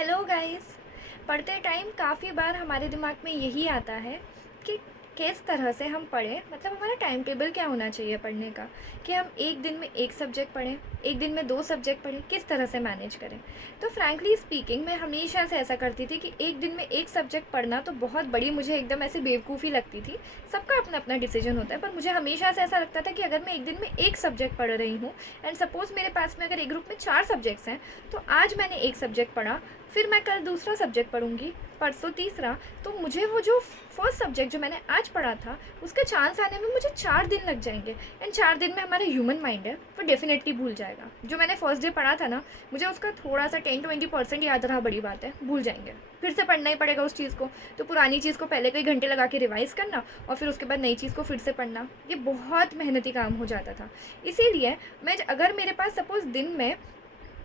Hello guys. पढ़ते time काफ़ी बार हमारे दिमाग में यही आता है कि किस तरह से हम पढ़ें, मतलब हमारा टाइम टेबल क्या होना चाहिए पढ़ने का, कि हम एक दिन में एक सब्जेक्ट पढ़ें, एक दिन में दो सब्जेक्ट पढ़ें, किस तरह से मैनेज करें। तो फ्रैंकली स्पीकिंग मैं हमेशा से ऐसा करती थी कि एक दिन में एक सब्जेक्ट पढ़ना तो बहुत बड़ी मुझे एकदम ऐसे बेवकूफ़ी लगती थी। सबका अपना अपना डिसीजन होता है, पर मुझे हमेशा से ऐसा लगता था कि अगर मैं एक दिन में एक सब्जेक्ट पढ़ रही हूँ एंड सपोज़ मेरे पास में अगर एक ग्रुप में 4 सब्जेक्ट्स हैं, तो आज मैंने एक सब्जेक्ट पढ़ा, फिर मैं कल दूसरा सब्जेक्ट पढ़ूंगी, परसों तीसरा, तो मुझे वो जो फर्स्ट सब्जेक्ट जो मैंने आज पढ़ा था उसके चांस आने में मुझे 4 दिन लग जाएंगे। एंड 4 दिन में हमारा ह्यूमन माइंड है वो डेफिनेटली भूल जाएगा। जो मैंने फर्स्ट डे पढ़ा था ना, मुझे उसका थोड़ा सा 10-20% याद रहा, बड़ी बात है, भूल जाएंगे। फिर से पढ़ना ही पड़ेगा उस चीज़ को। तो पुरानी चीज़ को पहले कई घंटे लगा के रिवाइज़ करना और फिर उसके बाद नई चीज़ को फिर से पढ़ना, ये बहुत मेहनती काम हो जाता था। इसीलिए मैं अगर मेरे पास सपोज़ दिन में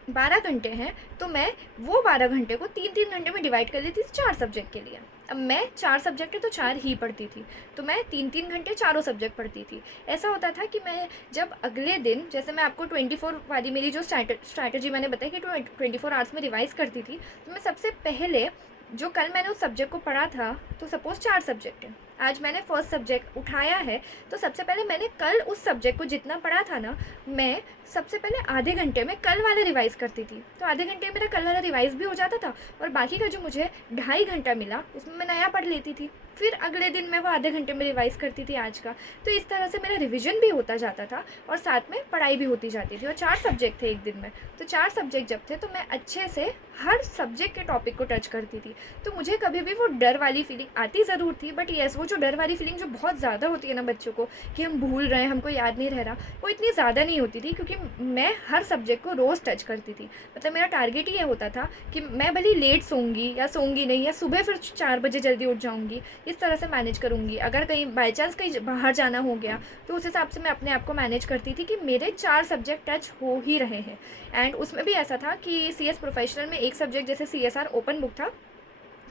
12 घंटे हैं, तो मैं वो 12 घंटे को 3-3 घंटे में डिवाइड कर लेती थी 4 सब्जेक्ट के लिए। अब मैं 4 सब्जेक्ट है तो 4 ही पढ़ती थी, तो मैं 3-3 घंटे चारों सब्जेक्ट पढ़ती थी। ऐसा होता था कि मैं जब अगले दिन, जैसे मैं आपको 24 वाली मेरी जो स्ट्रैटेजी मैंने बताई कि 24 आवर्स में रिवाइज़ करती थी, तो मैं सबसे पहले जो कल मैंने उस सब्जेक्ट को पढ़ा था, तो सपोज़ 4 सब्जेक्ट है, आज मैंने फर्स्ट सब्जेक्ट उठाया है, तो सबसे पहले मैंने कल उस सब्जेक्ट को जितना पढ़ा था ना, मैं सबसे पहले आधे घंटे में कल वाला रिवाइज़ करती थी। तो आधे घंटे में मेरा कल वाला रिवाइज़ भी हो जाता था और बाकी का जो मुझे 2.5 घंटा मिला उसमें मैं नया पढ़ लेती थी। फिर अगले दिन मैं वो आधे घंटे में रिवाइज़ करती थी आज का। तो इस तरह से मेरा रिविज़न भी होता जाता था और साथ में पढ़ाई भी होती जाती थी। और 4 सब्जेक्ट थे एक दिन में, तो 4 सब्जेक्ट जब थे तो मैं अच्छे से हर सब्जेक्ट के टॉपिक को टच करती थी। तो मुझे कभी भी वो डर वाली फीलिंग आती ज़रूर थी, बट येस, वो जो डर वाली फीलिंग जो बहुत ज़्यादा होती है ना बच्चों को, कि हम भूल रहे हैं, हमको याद नहीं रह रहा, वो इतनी ज़्यादा नहीं होती थी, क्योंकि मैं हर सब्जेक्ट को रोज़ टच करती थी। मतलब मेरा टारगेट ये होता था कि मैं भले लेट सोऊंगी या सोऊंगी नहीं, या सुबह फिर 4 बजे जल्दी उठ जाऊंगी, इस तरह से मैनेज करूंगी। अगर कहीं बाई चांस कहीं बाहर जाना हो गया तो उस हिसाब से मैं अपने आप को मैनेज करती थी कि मेरे 4 सब्जेक्ट टच हो ही रहे हैं। एंड उसमें भी ऐसा था कि सी एस प्रोफेशनल में एक सब्जेक्ट जैसे C S R open book था,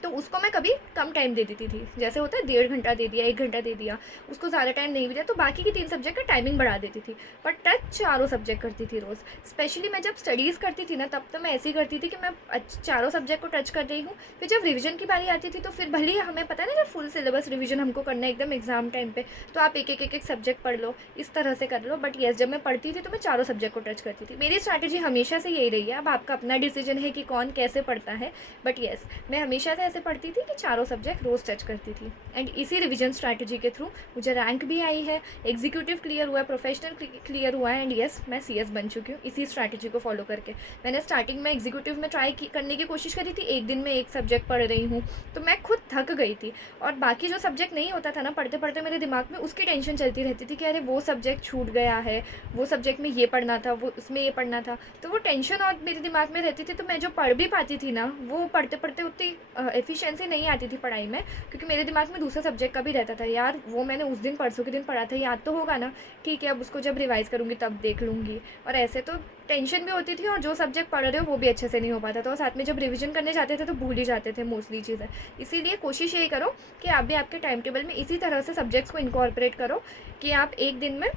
तो उसको मैं कभी कम टाइम दे देती थी, जैसे होता है 1.5 घंटा दे दिया, 1 घंटा दे दिया, उसको ज़्यादा टाइम नहीं भी दिया, तो बाकी के 3 सब्जेक्ट का टाइमिंग बढ़ा देती थी। पर टच चारों सब्जेक्ट करती थी रोज़। स्पेशली मैं जब स्टडीज़ करती थी ना, तब तो मैं ऐसी करती थी कि मैं चारों सब्जेक्ट को टच कर रही हूँ। फिर जब रिविजन की बारी आती थी तो फिर भले ही हमें पता है ना, जब फुल सिलेबस रिविजन हमको करना है एकदम एग्जाम टाइम पे, तो आप एक एक सब्जेक्ट पढ़ लो, इस तरह से कर लो। बट येस, जब मैं पढ़ती थी तो मैं चारों सब्जेक्ट को टच करती थी। मेरी स्ट्रैटेजी हमेशा से यही रही है। अब आपका अपना डिसीजन है कि कौन कैसे पढ़ता है, बट येस, मैं हमेशा से ऐसे पढ़ती थी कि चारों सब्जेक्ट रोज़ टच करती थी। एंड इसी रिवीजन स्ट्रैटेजी के थ्रू मुझे रैंक भी आई है, एग्जीक्यूटिव क्लियर हुआ है, प्रोफेशनल क्लियर हुआ है, एंड येस, मैं सीएस बन चुकी हूँ इसी स्ट्रैटेजी को फॉलो करके। मैंने स्टार्टिंग में एग्जीक्यूटिव में करने की कोशिश करी थी, एक दिन में एक सब्जेक्ट पढ़ रही हूँ, तो मैं खुद थक गई थी। और बाकी जो सब्जेक्ट नहीं होता था ना, पढ़ते पढ़ते मेरे दिमाग में उसकी टेंशन चलती रहती थी कि अरे वो सब्जेक्ट छूट गया है, वो सब्जेक्ट में ये पढ़ना था, वो उसमें ये पढ़ना था, तो वो टेंशन और मेरे दिमाग में रहती थी। तो मैं जो पढ़ भी पाती थी ना, वो पढ़ते पढ़ते उतनी एफिशिएंसी नहीं आती थी पढ़ाई में, क्योंकि मेरे दिमाग में दूसरा सब्जेक्ट का भी रहता था, यार वो मैंने उस दिन परसों के दिन पढ़ा था, याद तो होगा ना, ठीक है अब उसको जब रिवाइज़ करूँगी तब देख लूँगी। और ऐसे तो टेंशन भी होती थी और जो सब्जेक्ट पढ़ रहे हो वो भी अच्छे से नहीं हो पाता था, और साथ में जब रिविजन करने जाते थे तो भूल ही जाते थे मोस्टली चीज़ें। इसीलिए कोशिश यही करो कि आप भी आपके टाइम टेबल में इसी तरह से सब्जेक्ट्स को इनकॉर्पोरेट करो कि आप एक दिन में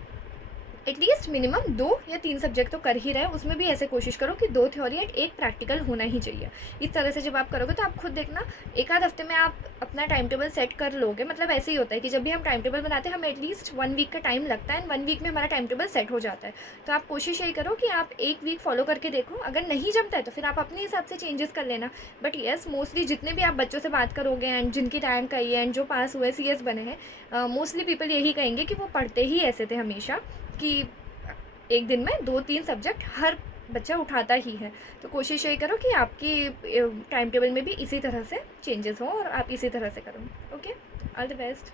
एटलीस्ट मिनिमम 2 या 3 सब्जेक्ट तो कर ही रहे हैं। उसमें भी ऐसे कोशिश करो कि 2 थ्योरी एंड 1 प्रैक्टिकल होना ही चाहिए। इस तरह से जब आप करोगे तो आप खुद देखना, एक आध हफ्ते में आप अपना टाइम टेबल सेट कर लोगे। मतलब ऐसे ही होता है कि जब भी हम टाइम टेबल बनाते हैं हमें एटलीस्ट 1 वीक का टाइम लगता है, एंड 1 वीक में हमारा टाइम टेबल सेट हो जाता है। तो आप कोशिश यही करो कि आप 1 वीक फॉलो करके देखो, अगर नहीं जमता है तो फिर आप अपने हिसाब से चेंजेस कर लेना। बट येस, मोस्टली जितने भी आप बच्चों से बात करोगे एंड जिनकी रैंक आई है एंड जो पास हुए CS बने हैं, मोस्टली पीपल यही कहेंगे कि वो पढ़ते ही ऐसे थे हमेशा, कि एक दिन में 2-3 सब्जेक्ट हर बच्चा उठाता ही है। तो कोशिश यही करो कि आपकी टाइम टेबल में भी इसी तरह से चेंजेस हों और आप इसी तरह से करो। Okay, all the best.